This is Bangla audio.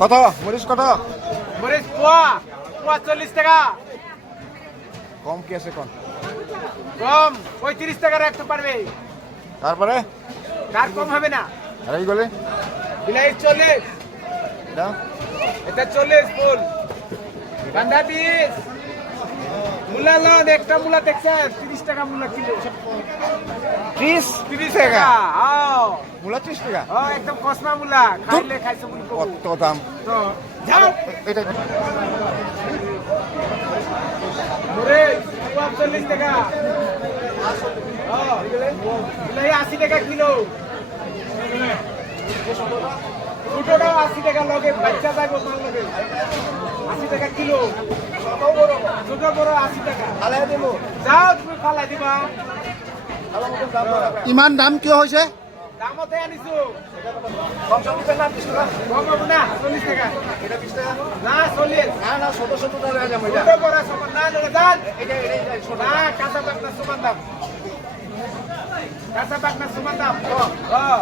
কত মরিচ কত? মরিচ পোয়া 40 টাকা। কম কি আছে কোন? কম 35 টাকা রাখতে পারবে। তারপরে কার কম হবে না? আর এই গলে বিলাহি 40, এটা এটা 40 ফুল। বান্ধা 20। মূলা লন একটা মূলা দেখছেন 30 টাকা মূলা কিলো। 30 টাকা। হ্যাঁ মূলা 30 টাকা। হ্যাঁ একদম কসমা মূলা, খাইলে খাইছে বলি কবু। কত দাম? তো যাও এটা মরিচ 40 টাকা। হ্যাঁ বিলাহি 80 টাকা কিলো। ছোটটাও 80 টাকা লগে, বাচ্চা যাইব মাল লগে 80 টাকা কিলো। ছোট বড় 80 টাকা। ফালাই দেব, যাও তুমি ফালাই দিবা। ইমান দাম কিয় হৈছে? দামতে আনিছো। কম সম দিবেন না 20 টাকা? কম হবে না 40 টাকা। এটা 20 টাকা না 40। না না ছোট ছোট টাকা দাম এটা। ছোট বড় সমান না লগে যান। এটা ছোট না, কাঁচা পাকনা সমান দাম। কাঁচা পাকনা সমান দাম। হ্যাঁ